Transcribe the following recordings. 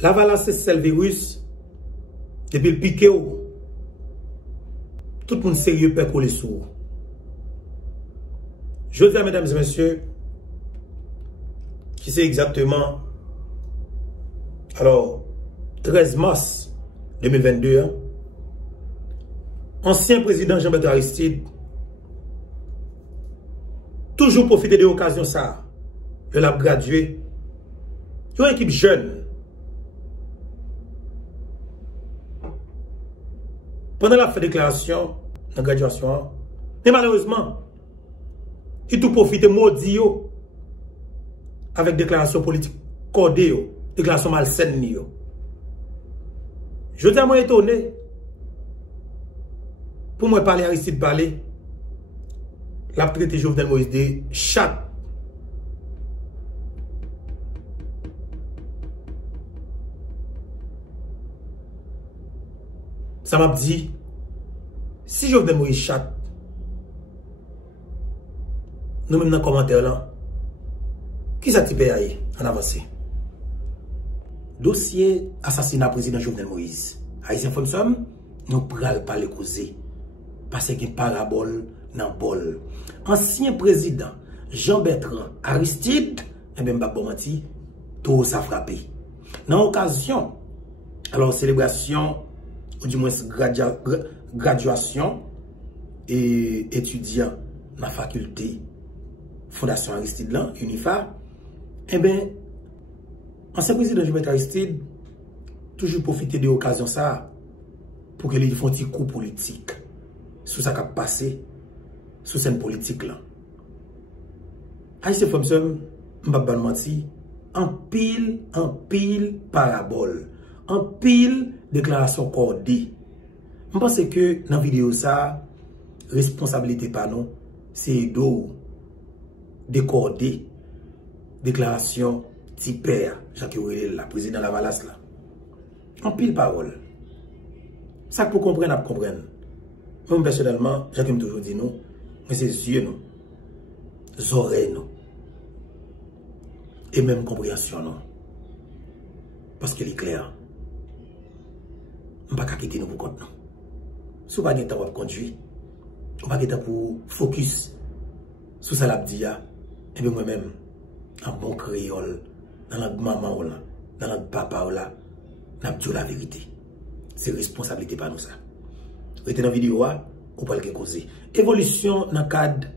La valasse c'est le virus. Depuis le piqué, tout le monde sérieux peut coller sous. Je dis à mesdames et messieurs, qui c'est exactement, alors, 13 mars 2022, hein, ancien président Jean-Bertrand Aristide, toujours profiter de l'occasion ça, de la gradué, une équipe jeune. Pendant la fait déclaration, la graduation, mais malheureusement, il tout profite maudit avec déclaration politique codée, déclaration malsaine. Je suis moi étonné. Pour moi parler Aristide parler, la traité Jovenel Moïse de chat. Ça m'a dit, si Jovenel Moïse chat, nous même dans le commentaire là, qui ça type aille en avancé? Dossier assassinat président Jovenel Moïse. Haïtien femme somme, nous pral pas le causer. Parce qu'il y a parabole dans bol. Ancien président Jean-Bertrand Aristide, et bien pas bon menti, tout ça frappé. Dans l'occasion, alors célébration, ou du moins graduation et étudiant dans la faculté Fondation Aristide là, UNIFA, eh bien, ancien président Jean-Bertrand Aristide, toujours profiter de l'occasion ça, pour que les font un petit coup politique, sur ça qui a passé, sur scène politique là. Haïtien femme somme, m'pa menti, en pile parabole, en pile déclaration cordée. Je pense que dans la vidéo ça, responsabilité pas non, c'est d'eau décordé déclaration tipère Jacques Aurélien la président la Valasse là. En pile parole. Ça pour comprendre, à comprendre. Moi personnellement, j'aime toujours dire non, mais c'est yeux non, oreilles non, et même compréhension non, parce qu'il est clair. On ne peut pas quitter nous pour compte non. Si on n'a pas de temps pour conduire, on n'a pas de temps pour focus sur ça la dit, et bien moi-même, en bon créole, dans notre maman là, dans notre papa là, n'a pas dit la vérité. C'est responsabilité par nous ça. Restez dans la vidéo, on parle de causer. Évolution dans le cadre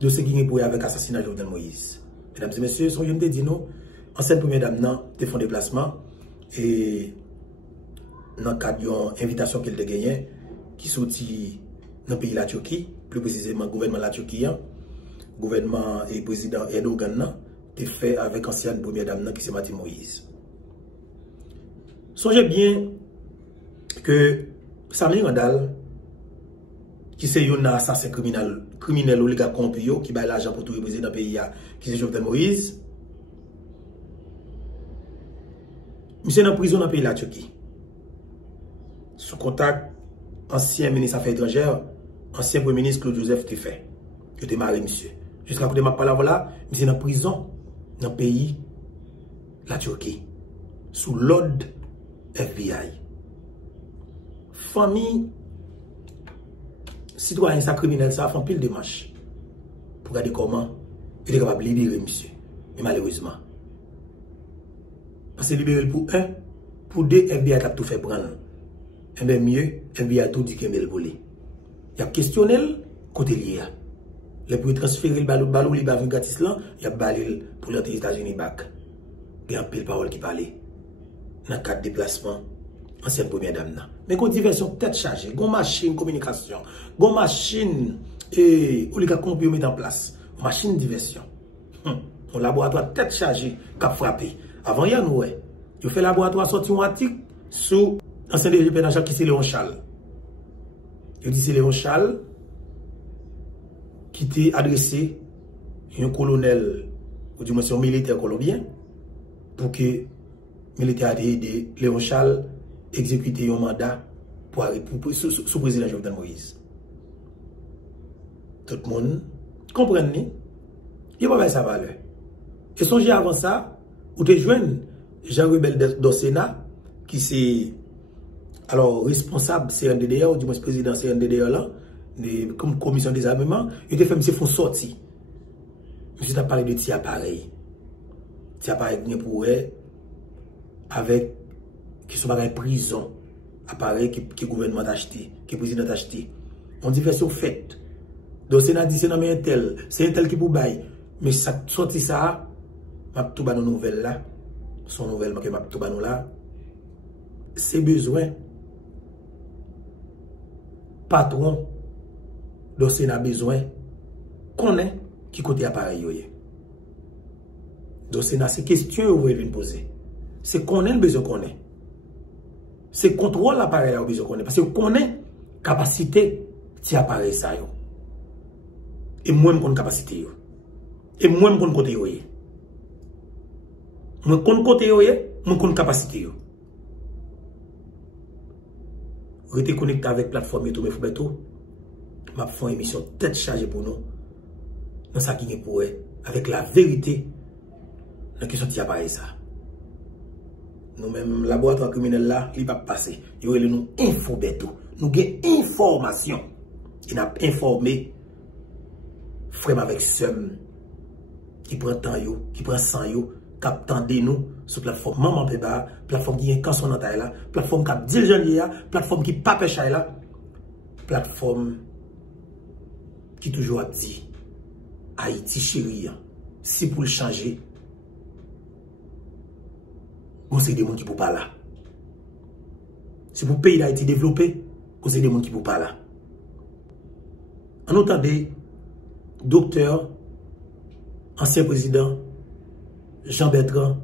de ce qui est pour avec l'assassinat de Jovenel Moïse. Mesdames et messieurs, je me dis non, ancienne première dame nan, te font déplacement et dans le cadre d'une invitation qu'elle a gagnée, qui sortit dans le pays de la Turquie, plus précisément le gouvernement de la Turquie, le gouvernement et le président Erdogan, te fait avec ancienne première dame qui c'est Martin Moïse. Songez bien que Samir Randal, qui c'est un assassin criminel oligarque corrompu, qui baille l'argent pour tout représenter dans le pays, qui c'est Jovenel Moïse, monsieur est en prison dans le pays de la Turquie. Sous contact, ancien ministre des Affaires étrangères, ancien premier ministre Claude Joseph te fait. Je te marie, monsieur. Jusqu'à côté de ma parole, voilà, monsieur est en prison dans le pays de la Turquie. Sous l'ordre FBI. Famille, citoyen, ça criminel, ça fait un pile de démarche pour regarder comment il est capable de libérer, monsieur. Mais malheureusement, parce que libérer pour un, pour deux, FBI a tout fait prendre. Et bien mieux, FBI a tout dit qu'il est volé. Il a questionné côté lié. Le pour transférer le ballon libre avec gratis là, il a balé pour l'entrée aux États-Unis back. Il y a un pile parole qui parlait. Dans le cadre de déplacement, ancienne première dame. Mais qu'on diversion tête chargée, qu'on machine communication, qu'on machine on les a compris mettre en place, machine diversion. Un laboratoire tête chargée qui a frappé. Avant hier nous il fait laboratoire sorti un article sur ancien DG pénal qui c'est Léon Charles. Il dit c'est Léon Charles qui était adressé à un colonel ou du moins un militaire colombien pour que militaire a aidé Léon Charles exécuter un mandat pour sous le président Jovenel Moïse. Tout le monde comprend, il n'y a pas sa valeur. Et songez avant ça, ou te joindre Jean Rebel do Sénat, qui c'est alors responsable CNDDR, ou du moins président CNDDR là, comme commission des armements, il a fait monsieur font sortir. Monsieur a parlé de ti appareil. Ti appareil bien pour avec qui sont dans prison, appareil qui le gouvernement a acheté, qui le président a acheté. On dit version faite. Donc Sénat dit c'est non mais c'est un tel qui pour bail. Mais ça sorti ça, m'a tout ba nos nouvelles là, son nouvelle que m'a tout ba nous là. C'est besoin patron de Sénat besoin connaît qui côté appareil yoye. Donc Sénat c'est question vous venir poser. C'est connaît le besoin connaît. C'est contrôle l'appareil au besoin connaît parce que connaît capacité ti appareil ça yo. Et moi m'kon capacité yo. Et moi m'kon côté yoye. Moi kon côté yoye, moi kon capacité yo. Restez connecté avec la plateforme YouTube Foubeto. Je vais faire une émission tête chargée pour nous. Dans ça qui est pour eux. Avec la vérité. Dans la question de l'appareil ça. Nous-mêmes, laboratoire criminel là, il va passer. Il va nous Infobeto. Nous avons information. Il a informé. Frère avec somme. Qui prend temps yo, qui prend sang yo. Qui nous sur la plateforme Maman Peba, plateforme qui est canson dans taille là, plateforme qui a 10 janvier là, plateforme qui pas pêche là, plateforme qui toujours a dit Haïti chérie, si pour le changer, on sait des gens qui ne peuvent pas là. Si pour le pays d'Haïti développer, on sait des gens qui ne peuvent pas là. En entendant, docteur, ancien président, Jean-Bertrand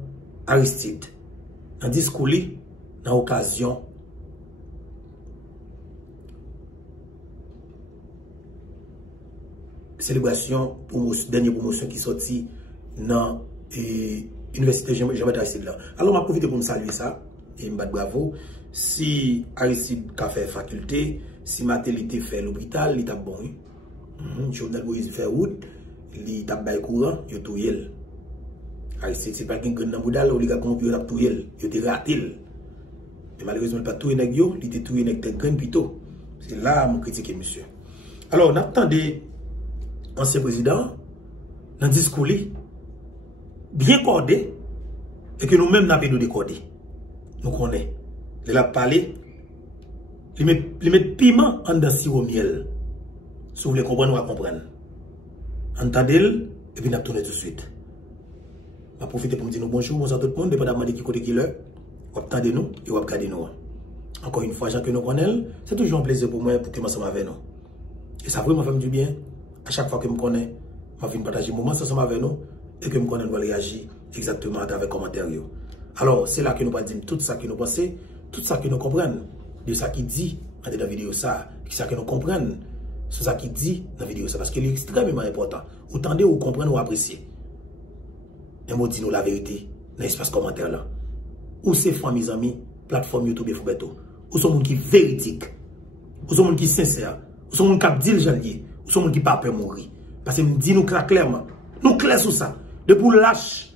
Aristide, dans discours, dans l'occasion célébration pour dernière promotion qui sortit dans l'université Jean-Bertrand Aristide là. Alors, je vais profiter pour me saluer ça et me battre bravo. Si Aristide a fait faculté, si Matélité fait l'hôpital, il est bon. Journal Moïse fait route, il est bail courant, il est tout yel. C'est pas quelqu'un qui a boudal, il a compris, il a tout yel, il a raté. Mais malheureusement, il n'a pas tout yel, il a tout yel avec des graines plutôt. C'est là que je critique monsieur. Alors, on attend l'ancien président, dans le discours, bien cordé, et que nous-mêmes n'avons pas décodé. Nous connaissons. Il a parlé, il met piment en dans sirop miel. Si vous voulez comprendre, on va comprendre. Entendez-le, et puis nous tourner tout de suite. Je vais profiter pour me dire bonjour, bonsoir tout le monde, dépendamment de qui côté qui l'heure. Vous attendez nous et vous regardez nous. Encore une fois, Jean que nous connaissons, c'est toujours un plaisir pour moi pour que je sois avec nous. Et ça vraiment fait du bien. À chaque fois que je me connais, je viens partager un moment ensemble avec nous et que je me connais, je vais réagir exactement à travers les commentaires. Alors, c'est là que nous allons dire tout ça que nous pensons, tout ça que nous comprenons, de ça qui dit dans la vidéo, ça que nous comprenons, c'est ça qui dit dans la vidéo, ça parce que c'est extrêmement important. Vous tendez, vous comprenez, vous appréciez. Et moi, dis-nous la vérité dans l'espace commentaire là. Où c'est mes amis, plateforme YouTube et Foubeto. Où sont les gens qui sont véridiques. Où sont les gens qui sont sincères. Où sont les gens qui disent le janvier. Où sont les gens qui ne peuvent pas mourir. Parce que nous disons clairement. Nous clairs sur ça. Depuis lâche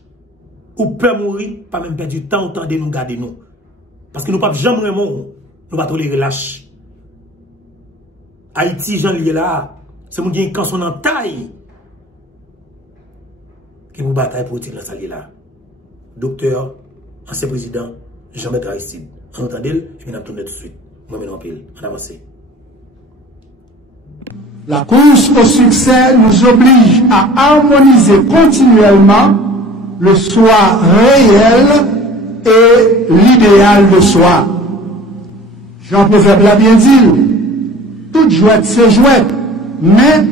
ou peur mourir, pas même perdre du temps, autant de nous garder nous. Parce que nous ne pouvons jamais mourir. Nous ne pouvons pas tolérer lâche. Haïti, janvier là, c'est mon qui quand son en taille. Qui vous bataille pour tirer dans sa là. Docteur, ancien président, Jean-Bertrand Aristide. En entendez, je viens de tourner tout de suite. Moi, je vais en pile. On avance. La course au succès nous oblige à harmoniser continuellement le soi réel et l'idéal de soi. Jean Proverbe l'a bien dit, toute jouette c'est jouette, mais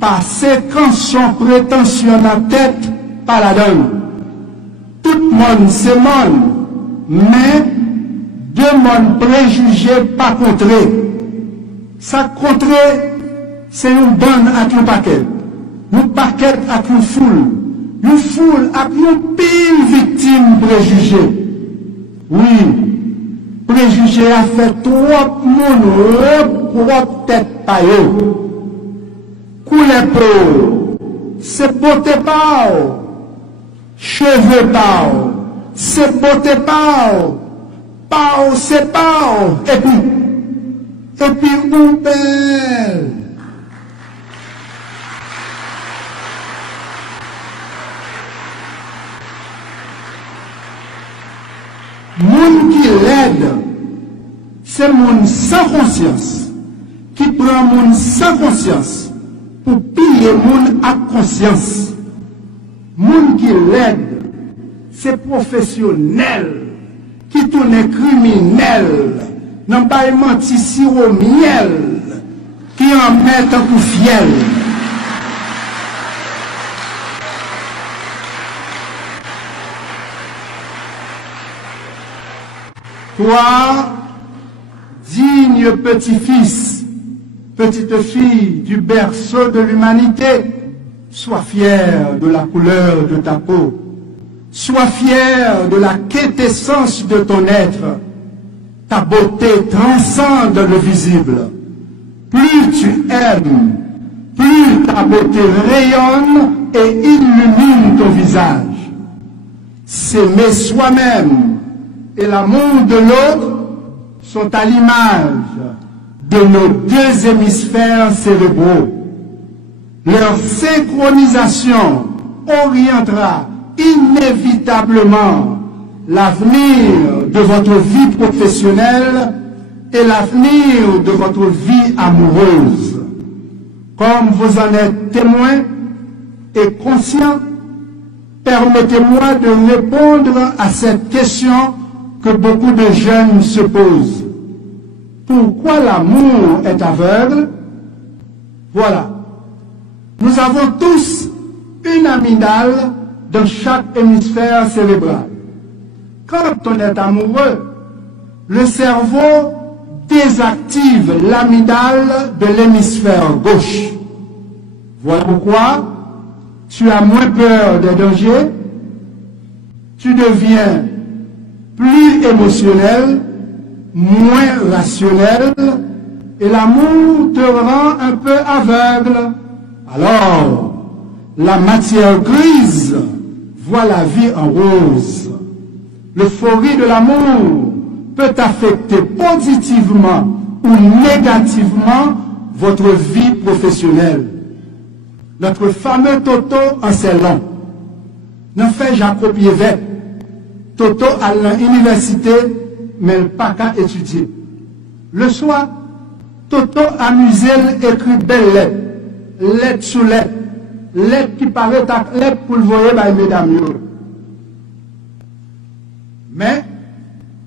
par séquençon prétention la tête, pas la donne. Tout le monde c'est monde, mais deux mondes préjugés pas contrés. Ça contré, c'est une bonne à tout paquet. Nous paquet à tout foule à nous pile victime préjugés. Oui, préjugés a fait trop monde, trop tête paillot. Coulé peau, c'est beauté pas, cheveux pas, c'est beauté pao, pao c'est pao, et puis ou belle. Moun qui l'aide, c'est moun sans conscience, qui prend moun sans conscience pour piller moun à conscience. Moun qui l'aide, c'est professionnel, qui tourne criminel, n'en pas menti si au miel, qui en met un coup fiel. Toi, digne petit-fils, petite fille du berceau de l'humanité, sois fier de la couleur de ta peau, sois fier de la quintessence de ton être. Ta beauté transcende le visible. Plus tu aimes, plus ta beauté rayonne et illumine ton visage. S'aimer soi-même et l'amour de l'autre sont à l'image de nos deux hémisphères cérébraux. Leur synchronisation orientera inévitablement l'avenir de votre vie professionnelle et l'avenir de votre vie amoureuse. Comme vous en êtes témoin et conscient, permettez-moi de répondre à cette question que beaucoup de jeunes se posent. Pourquoi l'amour est aveugle? Voilà. Nous avons tous une amygdale dans chaque hémisphère cérébral. Quand on est amoureux, le cerveau désactive l'amygdale de l'hémisphère gauche. Voilà pourquoi tu as moins peur des dangers, tu deviens plus émotionnel, moins rationnel, et l'amour te rend un peu aveugle. Alors, la matière grise voit la vie en rose. L'euphorie de l'amour peut affecter positivement ou négativement votre vie professionnelle. Notre fameux Toto en c'est long. N'en fait Jacob Yévet. Toto à l'université, mais il pas qu'à étudier. Le soir, Toto amusé écrit belle lettre, lettre sous lettre, lettre qui paraît à lettre pour le voyer par mesdames. Mais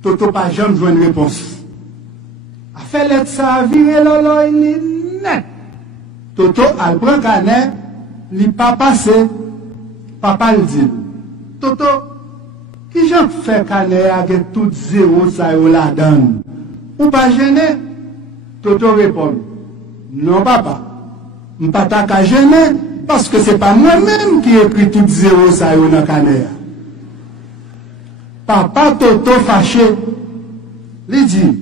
Toto pas jamais joué une réponse. A fait lettre ça a viré lolo, il est net. Toto a le prend canet, il pas passé. Papa le dit. Toto, qui j'en fait canet avec tout zéro ça y la donne? Ou pas gêné? Toto répond. Non papa, je pas ta gêner parce que c'est pas moi-même qui écrit tout zéro ça y dans canet. Papa Toto fâché, lui dit,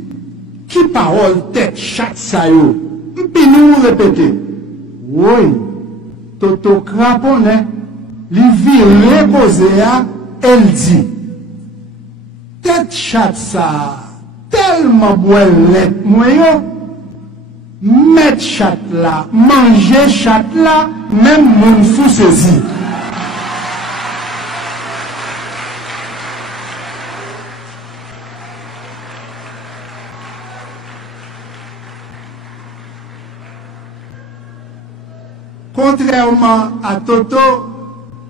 qui parole tête chatte ça yo? Puis nous répéter. Oui, Toto craponnet, lui vit reposer, elle dit, tête chatte ça, tellement boîte moyen, mettre chatte là, manger chatte là, même mon fou saisi. Contrairement à Toto,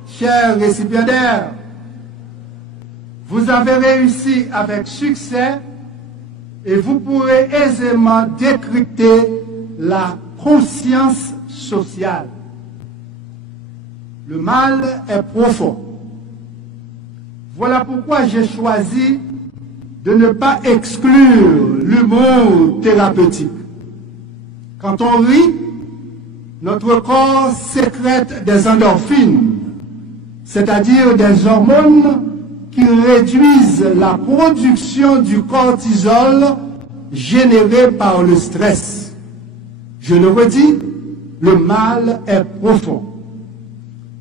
chers récipiendaires, vous avez réussi avec succès et vous pourrez aisément décrypter la conscience sociale. Le mal est profond. Voilà pourquoi j'ai choisi de ne pas exclure l'humour thérapeutique. Quand on rit, notre corps sécrète des endorphines, c'est-à-dire des hormones qui réduisent la production du cortisol généré par le stress. Je le redis, le mal est profond.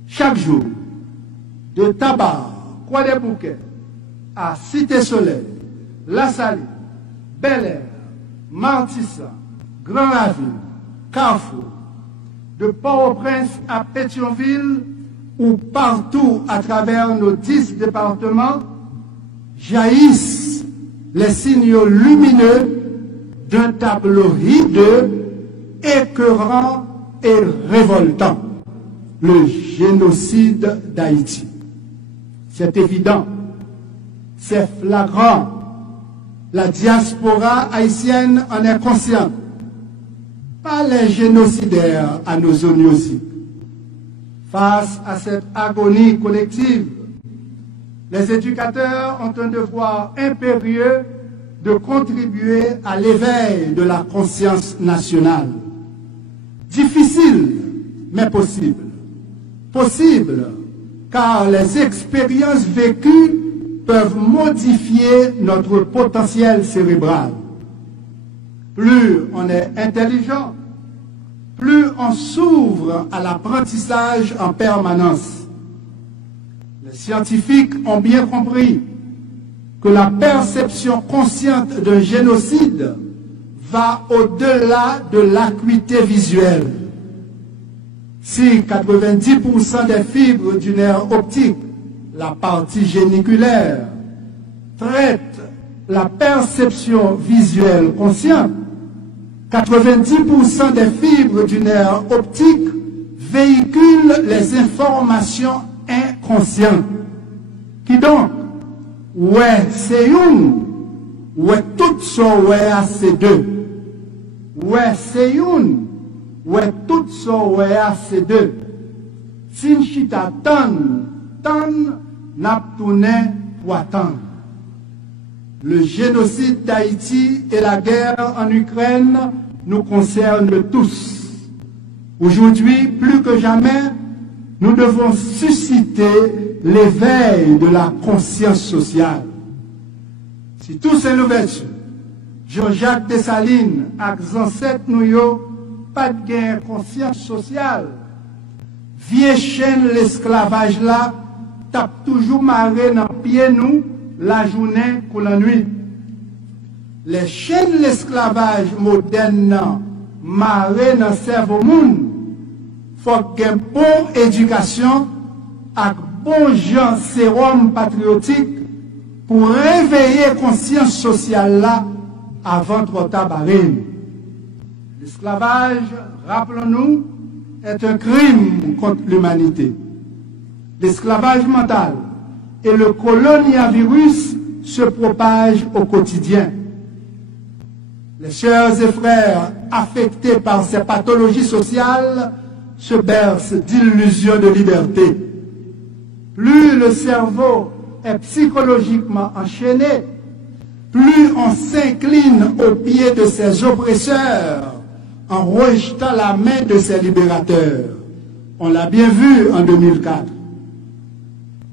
Chaque jour, de tabac, quoi des bouquets, à Cité-Soleil, La Saline, Bel-Air, Martissa, Grand-Ravine, Carrefour, de Port-au-Prince à Pétionville ou partout à travers nos 10 départements, jaillissent les signaux lumineux d'un tableau hideux, écœurant et révoltant, le génocide d'Haïti. C'est évident, c'est flagrant, la diaspora haïtienne en est consciente, pas les génocidaires à nos zones aussi. Face à cette agonie collective, les éducateurs ont un devoir impérieux de contribuer à l'éveil de la conscience nationale. Difficile, mais possible. Possible, car les expériences vécues peuvent modifier notre potentiel cérébral. Plus on est intelligent, plus on s'ouvre à l'apprentissage en permanence. Les scientifiques ont bien compris que la perception consciente d'un génocide va au-delà de l'acuité visuelle. Si 90% des fibres du nerf optique, la partie géniculaire, traitent la perception visuelle consciente, 90% des fibres du nerf optique véhiculent les informations inconscientes. Qui donc, ouais, c'est une, ouais, tout ça, ouais, c'est deux. Ouais, c'est une, ouais, tout ça, ouais, c'est deux. Sinchita tan, n'aptoune pour attendre. Le génocide d'Haïti et la guerre en Ukraine nous concernent tous. Aujourd'hui, plus que jamais, nous devons susciter l'éveil de la conscience sociale. Si tous ces l'ouverture, Jean-Jacques Dessalines, avec ancêtres nous, pas de guerre conscience sociale, vieille chaîne l'esclavage là, tape toujours maré dans pied nous, la journée ou la nuit. Les chaînes l'esclavage moderne maré dans le cerveau monde, faut qu'il y ait une bonne éducation avec bon genre sérum patriotique pour réveiller la conscience sociale là avant trop tard. L'esclavage, rappelons-nous, est un crime contre l'humanité. L'esclavage mental et le coloniavirus se propagent au quotidien. Les sœurs et frères affectés par ces pathologies sociales se bercent d'illusions de liberté. Plus le cerveau est psychologiquement enchaîné, plus on s'incline aux pieds de ses oppresseurs en rejetant la main de ses libérateurs. On l'a bien vu en 2004.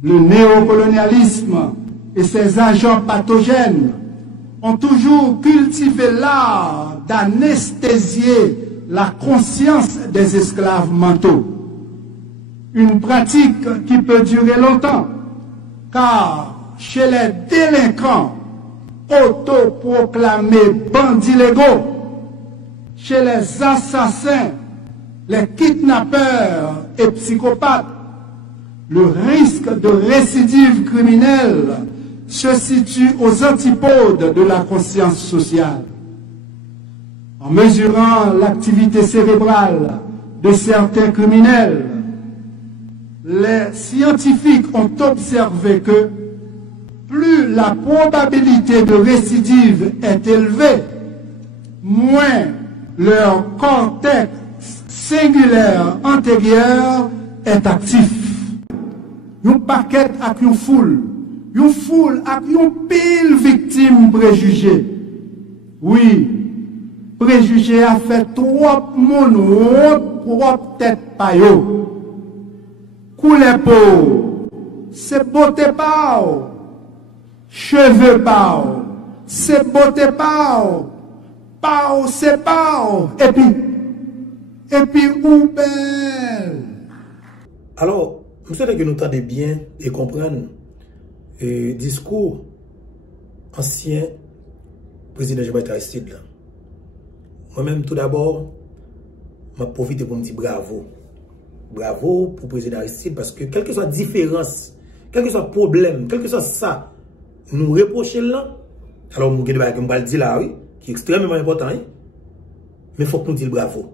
Le néocolonialisme et ses agents pathogènes ont toujours cultivé l'art d'anesthésier la conscience des esclaves mentaux. Une pratique qui peut durer longtemps, car chez les délinquants autoproclamés bandits légaux, chez les assassins, les kidnappeurs et psychopathes, le risque de récidive criminelle se situe aux antipodes de la conscience sociale. En mesurant l'activité cérébrale de certains criminels, les scientifiques ont observé que plus la probabilité de récidive est élevée, moins leur cortex singulaire antérieur est actif. Un paquet avec une foule avec une pile victime préjugée. Oui, préjugé a fait trop monde, trop tête paillot. Coulé peau, c'est beauté pao. Cheveux pao, c'est beauté pao. Pao, c'est pao. Et puis, ou belle. Alors, je sais que nous entendons bien et comprendre le discours ancien président Jean-Bertrand Aristide. Moi-même, tout d'abord, je profite pour me dire bravo. Bravo pour le président Aristide parce que, quelle que soit la différence, quel que soit le problème, quel que soit ça, nous reprocher là. Alors, je vais le dire là, oui, qui est extrêmement important, hein? Mais il faut que nous disions bravo.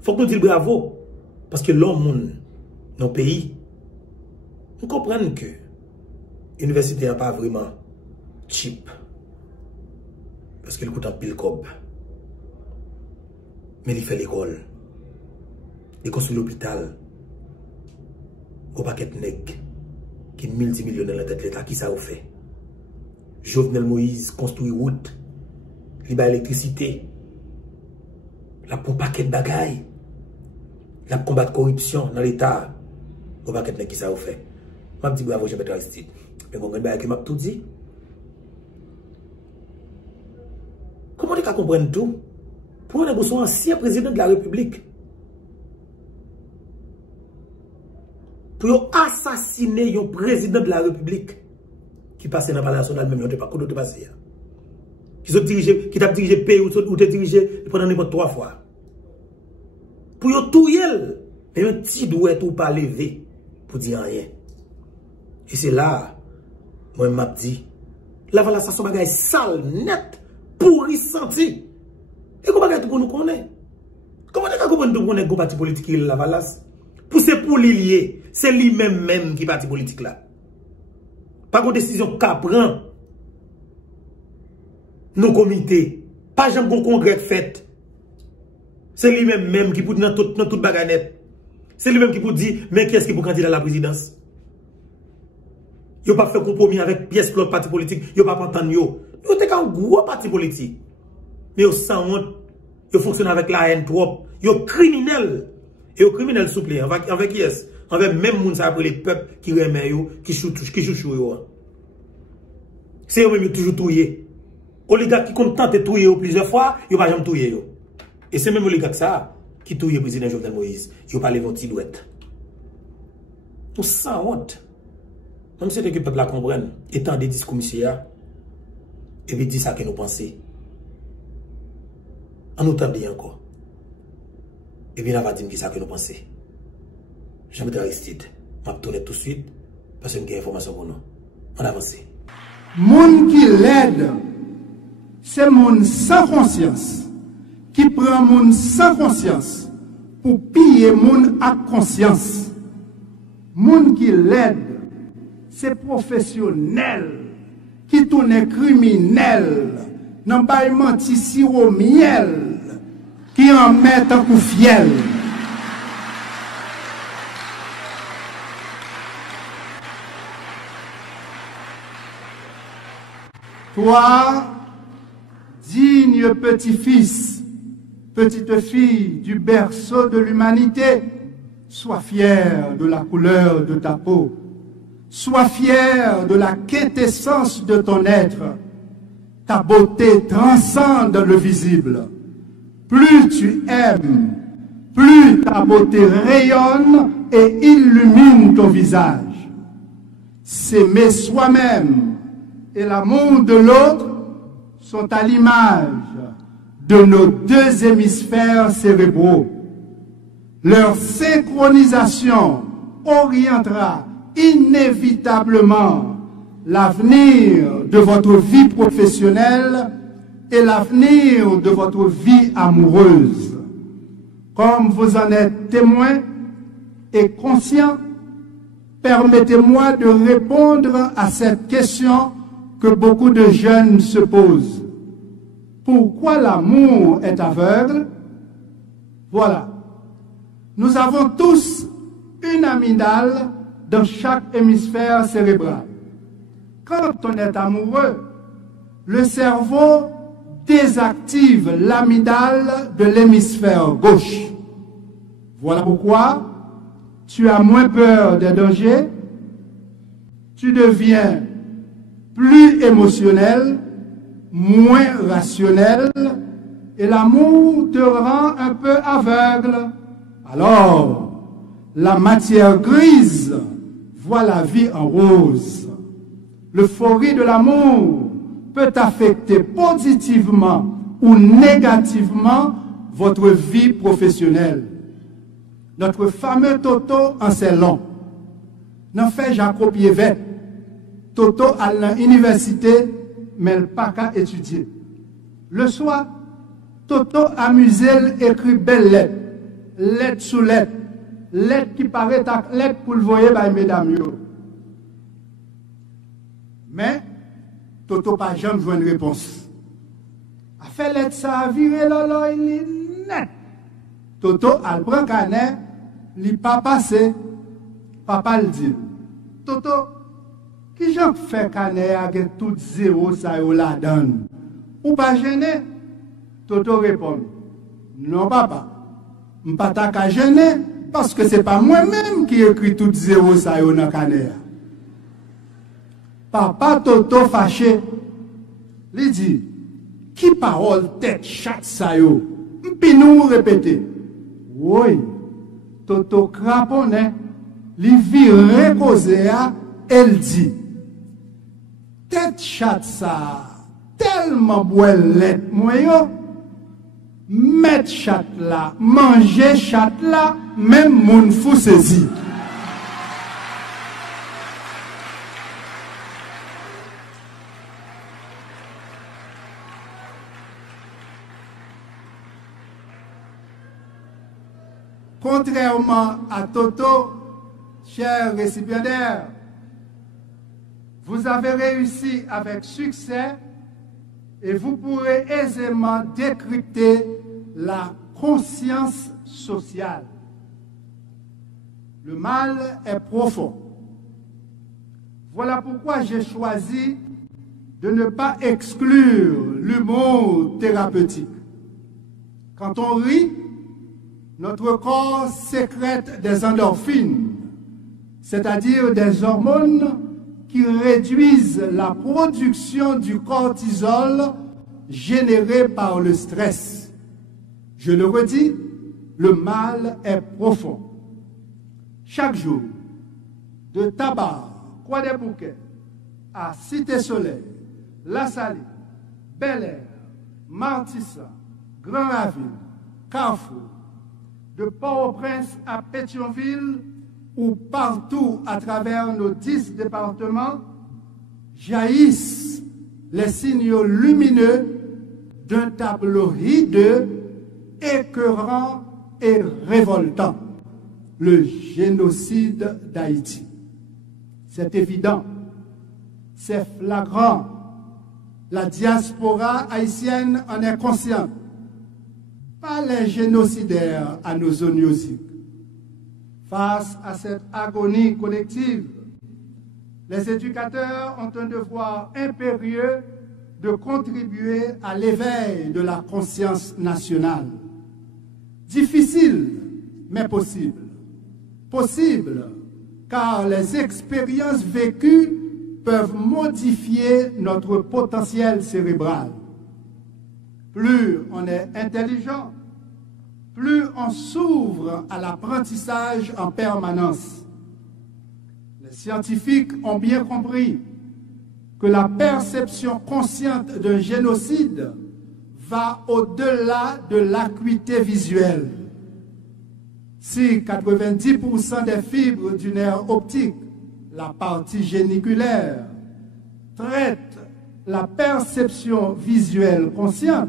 Il faut que nous disions bravo. Parce que l'homme, dans le pays, nous comprenons que l'université n'est pas vraiment cheap. Parce qu'il coûte un pile cob. Mais il fait l'école. Il construit l'hôpital. Au paquet de nègres qui est multimillionnaire dans la tête de l'État. Qui ça a fait? Jovenel Moïse construit route. Il a électricité. La pour paquet de bagailles. La combat de corruption dans l'État. Au paquet de nègres qui ça a fait. Je dis bravo, Jean-Bertrand Aristide. Mais quand je m'a tout dit. Comment est-ce qu'on comprend tout? Pour un ancien président de la République. Pour assassiner un président de la République qui passe dans le palais national, même si pas qu'on doit passer. Qui t'a dirigé le pays ou te dirigé pendant n'importe 3 fois. Pour tout yel, mais un petit doigt ou pas levé pour dire rien. Et c'est là, moi, je m'a dit, la valassation bagaille sale, net, pourri senti. Et comment est-ce que nous connaissons? Comment est-ce que nous connaissons le parti politique qui est la valasse? Pour c'est pour lier, c'est lui-même qui est parti politique là. Pas de décision qu'a prend nos comités, pas jamais un congrès fait. C'est lui-même qui peut dans toute baganette. C'est lui-même qui peut dire, mais qui est-ce qui peut candidat à la présidence? Il n'a pas fait compromis avec pièce de l'autre parti politique. Il n'a pas entendu. Il était un gros parti politique. Mais il sans honte. Il fonctionne avec la haine trop. Il est criminel. Et il est criminel souple. Avec qui est-ce? Avec même moun ça après les peuples qui remet qui chouchou. C'est eux-mêmes qui toujours touillé. Oligarque qui compte tenter touiller plusieurs fois, il va jamais touiller. Et c'est même oligarque ça qui touille le président Jovenel Moïse. Il n'a pas levé un petit douette. Tout sans honte. Même si le peuple la comprenne, étant des discours, monsieur, et puis dit ça que nous pensons. On nous tente encore. Et puis, on va dire qui ça que nous pensons. Jean-Bertrand Aristide, je vais tourner tout de suite, parce que j'ai une information pour nous. On avance. Moun qui l'aide, c'est moun sans conscience, qui prend moun sans conscience, pour piller moun à conscience. Moun qui l'aide, c'est professionnel, qui tourne criminel, n'en pas menti sirop miel, qui en met un coup fiel. Toi, digne petit-fils, petite fille du berceau de l'humanité, sois fier de la couleur de ta peau. Sois fier de la quintessence de ton être. Ta beauté transcende le visible. Plus tu aimes, plus ta beauté rayonne et illumine ton visage. S'aimer soi-même et l'amour de l'autre sont à l'image de nos 2 hémisphères cérébraux. Leur synchronisation orientera inévitablement l'avenir de votre vie professionnelle et l'avenir de votre vie amoureuse. Comme vous en êtes témoin et conscient, permettez-moi de répondre à cette question que beaucoup de jeunes se posent. Pourquoi l'amour est aveugle? Voilà. Nous avons tous une amygdale dans chaque hémisphère cérébral. Quand on est amoureux, le cerveau désactive l'amygdale de l'hémisphère gauche. Voilà pourquoi tu as moins peur des dangers, tu deviens plus émotionnel, moins rationnel, et l'amour te rend un peu aveugle. Alors, la matière grise voit la vie en rose. l'euphorie de l'amour peut affecter positivement ou négativement votre vie professionnelle. Notre fameux Toto en c'est long. N'en fait Jacob Yévet. Toto à l'université, mais il pas qu'à étudier. Le soir, Toto amusé écrit belle lettre, lettre sous lettre, lettre qui paraît à lettre pour le voyer par mesdames. Mais Toto pas jamais joué une réponse. A fait lettre ça a viré là, il est net. Toto a prend canet, il pas passé, papa le dit. Toto, qui j'en fait canet avec tout zéro ça yo la donne? Ou pas gêné? Toto répond, non papa, m'pas ta ka gêné parce que c'est pas moi-même qui écrit tout zéro ça yo dans canet. Papa Toto fâché, lui dit, qui parole tête chatte ça yo? Puis nous répéter. Oui, Toto craponnet, lui vire causé elle dit, tête chatte ça, tellement boilette, moi yo, mettre chatte là, manger chatte là, même moun fou saisi. Contrairement à Toto, chers récipiendaires, vous avez réussi avec succès et vous pourrez aisément décrypter la conscience sociale. Le mal est profond. Voilà pourquoi j'ai choisi de ne pas exclure l'humour thérapeutique. Quand on rit, notre corps sécrète des endorphines, c'est-à-dire des hormones qui réduisent la production du cortisol généré par le stress. Je le redis, le mal est profond. Chaque jour, de Tabar, Croix-des-Bouquets, à Cité-Soleil, La Saline, Bel-Air, Martissa, Grand-Ravine, Carrefour, de Port-au-Prince à Pétionville ou partout à travers nos 10 départements, jaillissent les signaux lumineux d'un tableau hideux, écœurant et révoltant, le génocide d'Haïti. C'est évident, c'est flagrant, la diaspora haïtienne en est consciente. Pas les génocidaires à nos zooniosiques. Face à cette agonie collective, les éducateurs ont un devoir impérieux de contribuer à l'éveil de la conscience nationale. Difficile, mais possible. Possible, car les expériences vécues peuvent modifier notre potentiel cérébral. Plus on est intelligent, plus on s'ouvre à l'apprentissage en permanence. Les scientifiques ont bien compris que la perception consciente d'un génocide va au-delà de l'acuité visuelle. Si 90% des fibres du nerf optique, la partie géniculaire, traitent la perception visuelle consciente,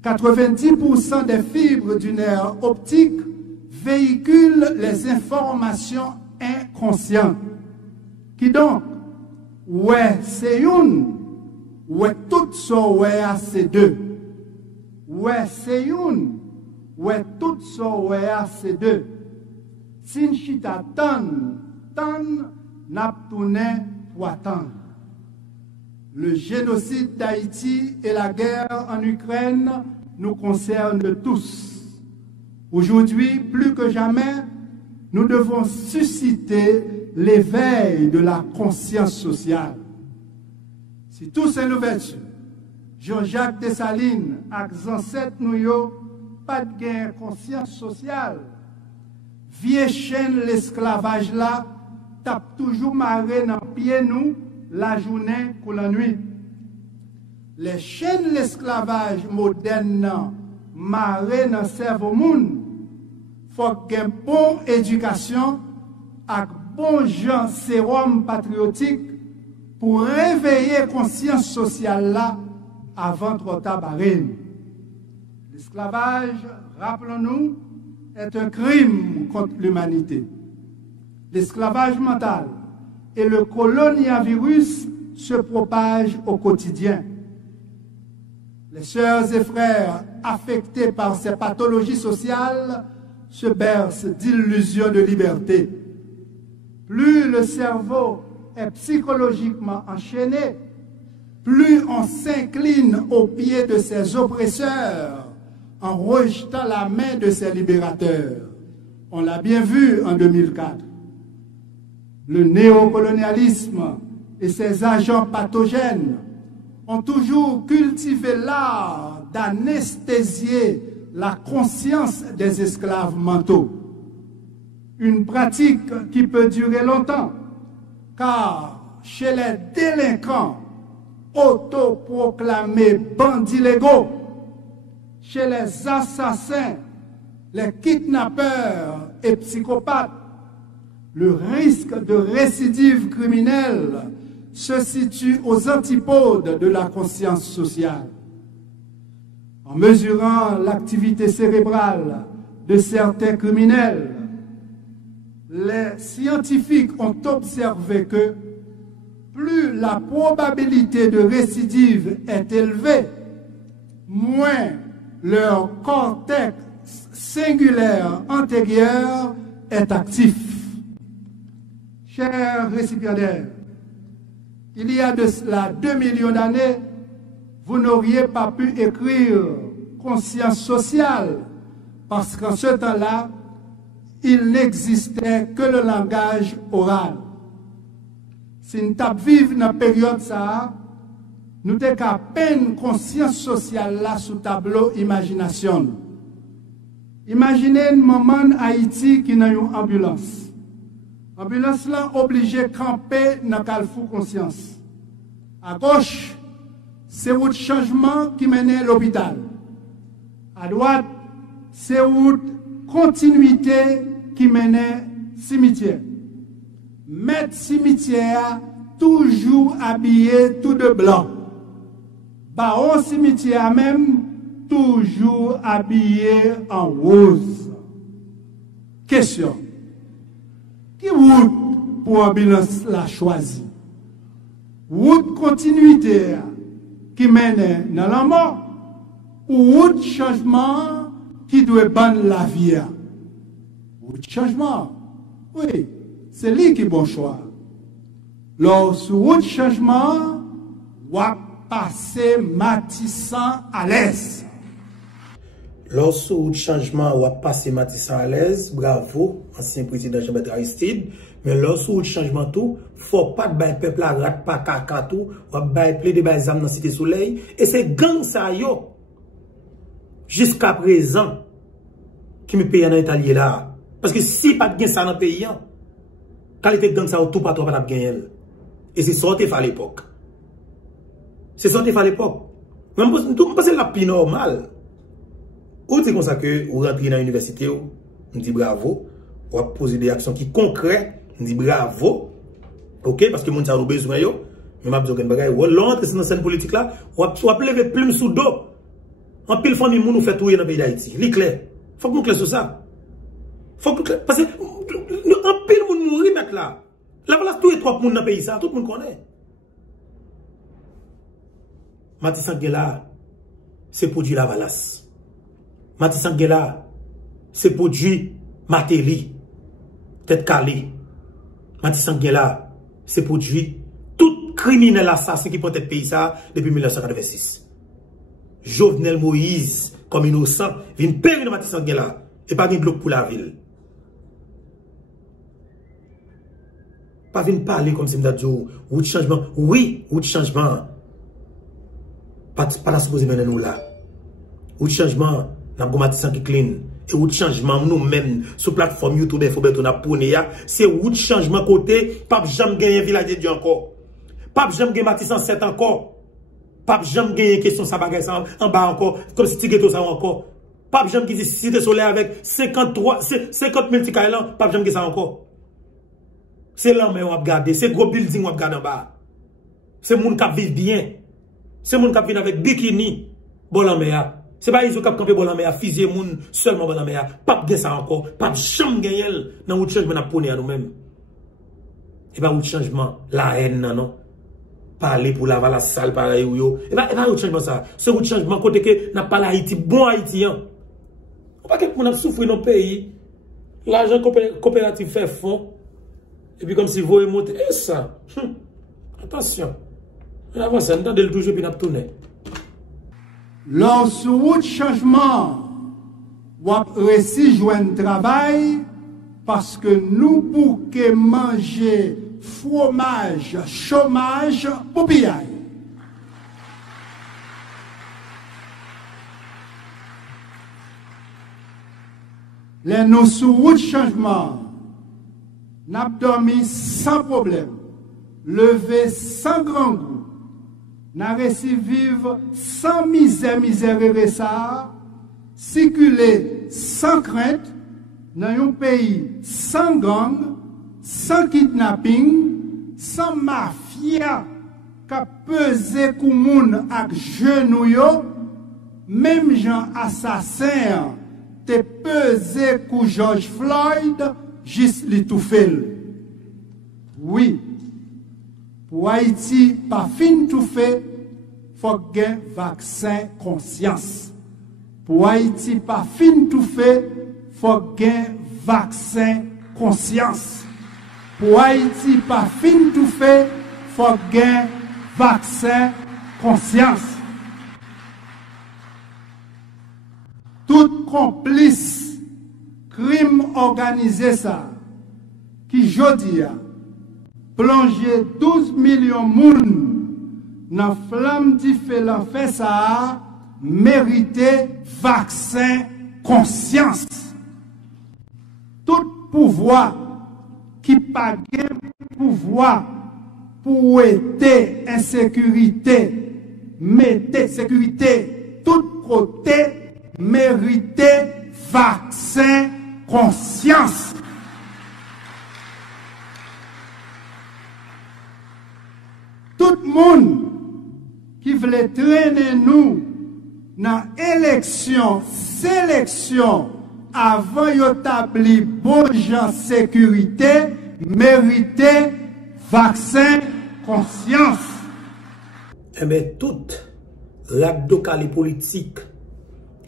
90% des fibres du nerf optique véhiculent les informations inconscientes. Qui donc, ouais, c'est une, ouais, tout ça, ouais, c'est deux. Ouais, c'est une, ouais, tout ça, ouais, c'est deux. Sin chita tan, n'a tourné pour attendre. Le génocide d'Haïti et la guerre en Ukraine nous concernent tous. Aujourd'hui, plus que jamais, nous devons susciter l'éveil de la conscience sociale. Si tous ces l'ouverture, Jean-Jacques Dessalines, avec ancêtres nous, pas de gain conscience sociale, vieille chaîne l'esclavage là, tape toujours marré dans pied nous, la journée pour la nuit. Les chaînes de l'esclavage moderne marré dans le cerveau monde. Faut qu'il y ait une bonne éducation avec bon genre sérum patriotique pour réveiller la conscience sociale là avant trop tard. L'esclavage, rappelons-nous, est un crime contre l'humanité. L'esclavage mental et le coronavirus se propagent au quotidien. Les sœurs et frères affectés par ces pathologies sociales se bercent d'illusions de liberté. Plus le cerveau est psychologiquement enchaîné, plus on s'incline aux pieds de ses oppresseurs en rejetant la main de ses libérateurs. On l'a bien vu en 2004. Le néocolonialisme et ses agents pathogènes ont toujours cultivé l'art d'anesthésier la conscience des esclaves mentaux. Une pratique qui peut durer longtemps, car chez les délinquants autoproclamés bandits légaux, chez les assassins, les kidnappeurs et psychopathes, le risque de récidive criminelle se situe aux antipodes de la conscience sociale. En mesurant l'activité cérébrale de certains criminels, les scientifiques ont observé que plus la probabilité de récidive est élevée, moins leur cortex singulaire antérieur est actif. Chers récipiendaires, il y a de cela 2 millions d'années, vous n'auriez pas pu écrire conscience sociale parce qu'en ce temps-là, il n'existait que le langage oral. Si nous vivons dans la période ça, nous avons qu'à peine conscience sociale là sous tableau imagination. Imaginez un moment en Haïti qui n'a une ambulance. L'ambulance là obligée de camper dans le carrefour conscience. À gauche, c'est route changement qui mène à l'hôpital. À droite, c'est route continuité qui mène au cimetière. Maître cimetière toujours habillé tout de blanc. Baron cimetière même toujours habillé en rose. Question. Qui route pour ambulance la choisi? Route continuité qui mène dans la mort ou route changement qui doit ban la vie? Route changement. Oui, c'est lui qui est bon choix. Lorsque route changement, ou passer Matissan à l'aise. Lorsque route changement, ou passer Matissan à l'aise, bravo, ancien président Jean-Bertrand Aristide. Mais lorsque route changement tout, faut pas de bail peuple à rat pas caca tout, ou bail play de bail zam dans Cité Soleil. Et c'est gang ça yo. Jusqu'à présent, qui me paye en Italie là. Parce que si pas de gain ça dans le pays, qualité de gang ça tout pas trop pas de gagner. Et c'est sorti à l'époque. C'est sorti à l'époque. Même parce que la plus normale. Ou c'est comme ça que vous rentrez dans l'université, on dit bravo, ou poser des actions qui concrètes, on dit bravo. OK, parce que mon ça besoin yo, mais m'a besoin de bagay, ou l'entre dans cette politique là, ou lever plume sous dos. En pile famille moun nous fait touyer dans le pays d'Haïti. Li clair. Faut que nous clair sur ça. Faut que parce que en pile moun mourir mec là. La place tout et trois moun dans le pays ça, tout le monde connaît. Matissan Gela, c'est produit la valasse. Matissan Gela, c'est produit Matéli, tête calée. Matissan Gela, c'est produit tout criminel assassin qui peut être pays ça depuis 1986. Jovenel Moïse, comme innocent, vient périr de Matissan Gela et pas de bloc pour la ville. Pas venir parler comme si je disais, ou de changement. Oui, ou de changement. Pas la supposé mener nous là. Ou de changement, n'a pas Matissan qui clean. Et ou de changement, nous-mêmes, sur plateforme YouTube, Infobeto, n'a pas c'est ou de changement côté, pas jamais gagner village de Dieu encore. Pape j'aime gagner Matisse en 7 encore. Pape j'aime gagner question ça bagage ça en bas encore. Comme si tu ghetto ça encore. Pape j'aime qui dit cité solaire avec 50 multi-kailan. Pape j'aime gagner ça encore. C'est là mais on va regarder. C'est gros building on va regarder en bas. C'est moun qui vivent bien. C'est moun qui vivent avec bikini. Bon la mer. C'est pas ils ont campé bon la mer, fusiller moun seulement bon la mer. Pape gagner ça encore. Pape j'aime gagner dans le changement n'a pone à nous-mêmes. Et pas un changement la haine non. Parler pour laver la salle pareil ou yo. Et pas un changement ça. C'est un changement côté que n'a pas l'Haïti bon haïtien. On pas quelqu'un a souffrir dans le pays. L'argent coopératif fait fond. Et puis comme si vous monter et ça. Attention. On avance, on entend toujours puis on tourner. Lorsque vous changement, vous réussi joindre travail parce que nous pour que manger fromage, chômage, pour bien. Les nous sous route changement, n'a dormi sans problème, levé sans grand goût, n'a réussi vivre sans misère et ça, circuler sans crainte, dans un pays sans gang, sans kidnapping, sans mafia, qui pesé kou moun ak genou yo, même gens assassins, te pesé kou George Floyd, juste li tout fait. Oui, pour Haïti, pas fin tout fait, faut gen vaccin conscience. Pour Haïti, pas fin tout fait, faut gen vaccin conscience. Pour Haïti, pas fin tout fait, faut gen vaccin conscience. Tout complice crime organisé ça, qui jodi a plongé 12 millions de moun dans flamme di fè la fait ça, mérité vaccin conscience. Tout pouvoir qui pas pouvoir pour aider insécurité, mettez sécurité tout côté, mérité vaccin conscience. Tout le monde qui veut traîner nous dans élection, sélection, avant d'établir bon gens sécurité, mérité vaccin conscience. Eh bien, tout l'abdocali politique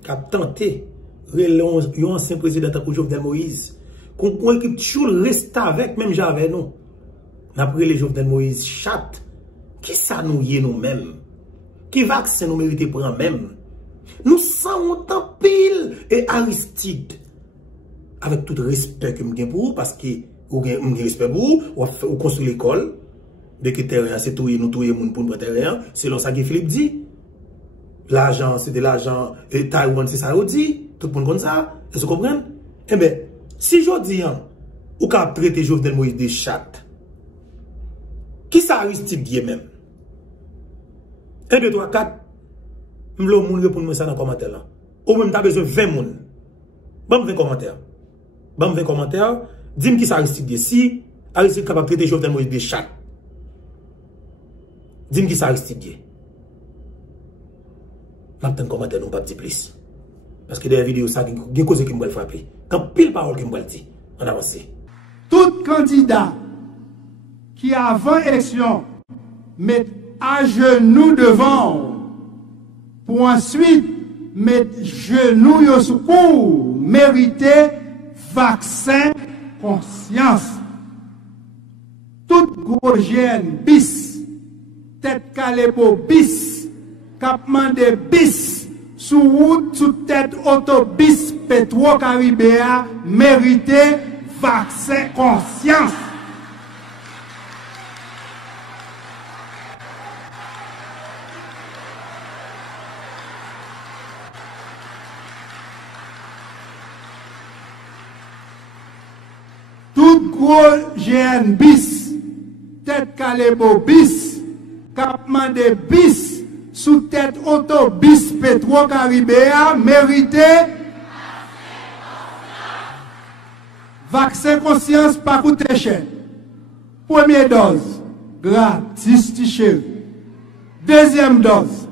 qui a tenté un ancien président comme Jovenel Moïse, qu'on équipe toujours reste avec, même j'avais nous. Après les Jovenel Moïse, chat, qui ça nous y est nous-mêmes? Qui vaccin nous mérite prendre même? Nous sommes autant pile et Aristide. Avec tout respect que je pour vous, parce que vous avez respect pour vous, vous construisez l'école. Dès que terrain, c'est tout, nous tout le monde pour nous terrain. C'est là ça que Philippe dit. L'argent, c'est de l'argent, et Taïwan, c'est ça, dit. Tout le monde comme ça. Vous comprenez? Eh bien, si je dis, ou qu'à traiter Jovenel Moïse de chat, qui ça Aristide dit même? 1, 2, 3, 4. M'lo moun répondre ça dans le commentaire là. Ou même t'as besoin de 20 moun. Bon 20 commentaires. Bon 20 commentaires. Dis-moi qui ça Aristide dit. Si Aristide est capable de traiter Jovenel Moïse de chat. Dis-moi qui ça Aristide dit. Maintenant commentaire nous pas petit plus. Parce que dans la vidéo ça il y a cause qui me frapper. Quand pile parole qui me dit. On avance. Tout candidat qui avant élection met à genoux devant pour ensuite mettre genoux au secours, mériter vaccin conscience. Tout gros gène bis, tête calebo bis, capement de bis, sous route, sous tête autobus, Petro Caribéa, mériter vaccin conscience. Tout gros GN bis, tête calebo bis, demandé bis sous tête auto bis Petro Caribéa mérité vaccin conscience pas coûter cher. Première dose gratis t-shirt. Deuxième dose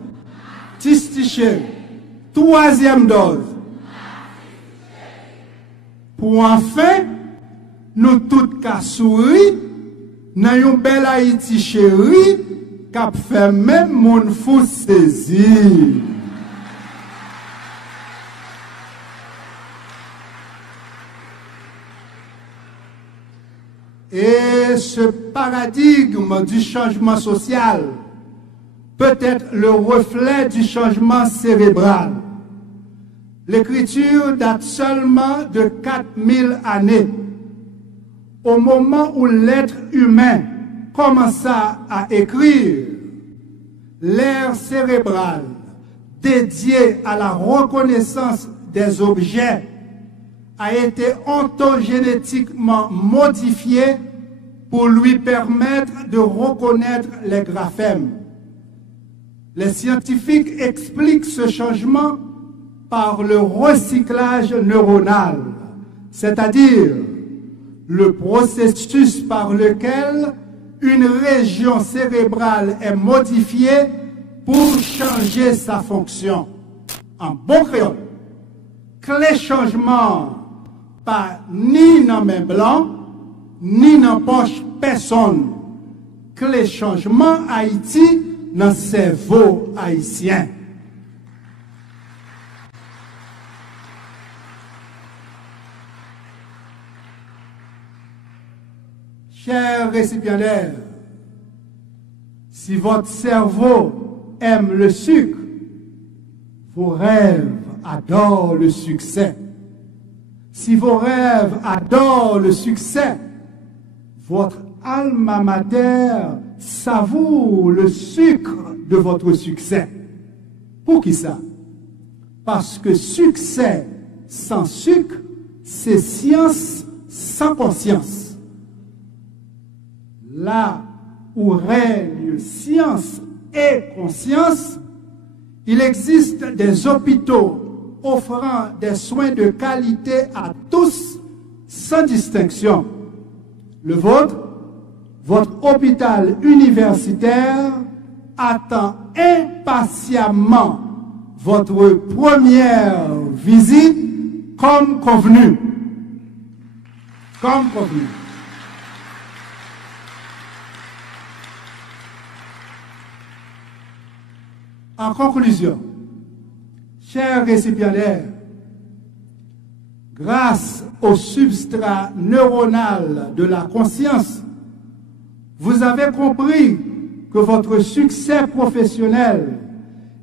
t-shirt. Troisième dose. Pour enfin nous toutes qu'à sourire dans une belle Haïti chérie qu'a fait même mon fou saisir. Et ce paradigme du changement social peut être le reflet du changement cérébral. L'écriture date seulement de 4000 années. Au moment où l'être humain commença à écrire, l'aire cérébrale dédiée à la reconnaissance des objets a été ontogénétiquement modifiée pour lui permettre de reconnaître les graphèmes. Les scientifiques expliquent ce changement par le recyclage neuronal, c'est-à-dire le processus par lequel une région cérébrale est modifiée pour changer sa fonction. En bon créole, clé changement pas ni dans main blanc, ni dans poche personne. Clé changement Haïti dans cerveau haïtien. Chers récipiendaires, si votre cerveau aime le sucre, vos rêves adorent le succès. Si vos rêves adorent le succès, votre alma mater savoure le sucre de votre succès. Pour qui ça? Parce que succès sans sucre, c'est science sans conscience. Là où règne science et conscience, il existe des hôpitaux offrant des soins de qualité à tous sans distinction. Le vôtre, votre hôpital universitaire, attend impatiemment votre première visite comme convenu. Comme convenu. En conclusion, chers récipiendaires, grâce au substrat neuronal de la conscience, vous avez compris que votre succès professionnel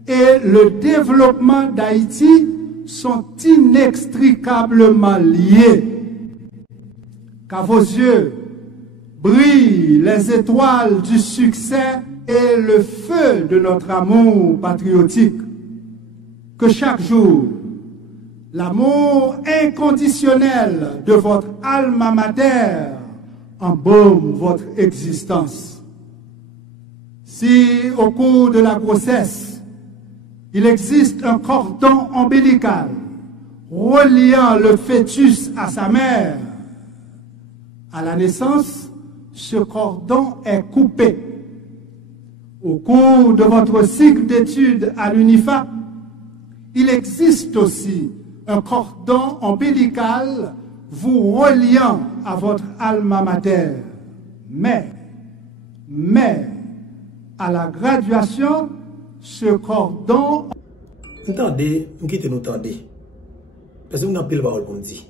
et le développement d'Haïti sont inextricablement liés. Qu'à vos yeux brillent les étoiles du succès et le feu de notre amour patriotique. Que chaque jour, l'amour inconditionnel de votre alma mater embaume votre existence. Si au cours de la grossesse, il existe un cordon ombilical reliant le fœtus à sa mère, à la naissance, ce cordon est coupé. Au cours de votre cycle d'études à l'UNIFA, il existe aussi un cordon ombilical vous reliant à votre alma mater. Mais, à la graduation, ce cordon... Entendez, nous entendez. Parce que nous avons pile parole pour me dire.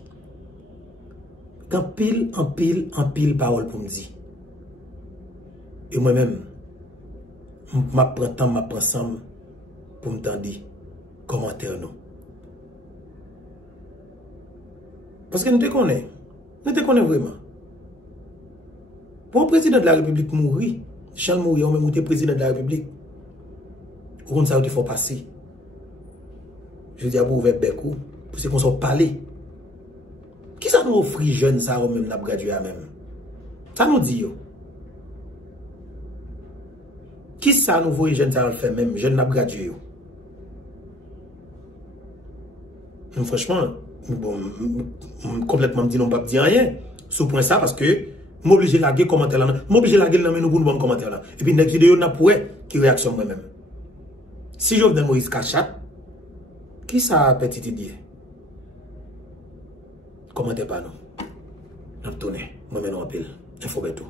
Quand pile parole pour me dire. Et moi-même, je prends temps, je prends ensemble pour me dire commentaire nous. Parce que nous te connaissons vraiment. Pour un président de la République mourir, Charles mourir, on même président de la République, on ça il faut passer. Je dis à vous ouvrir becou, pour ce qu'on soit parlé. Qui ça nous offre jeunes ça ou même n'a gradué à même? Ça nous dit yo. Qui ça nous voyons jeunes ça le fait même, jeunes n'a gradué. Franchement, bon, complètement me dit non pas dire rien. Sous point ça parce que m'oblige laguer commentaire là, m'oblige laguer là mais nous pour nous bon commentaire là. Et puis next vidéo n'a pour qui réaction moi même. Si Jovenel Moïse cachat, qui ça petit idée? Commentez pas nous. N'a tourné, moi maintenant appel. Info Beto.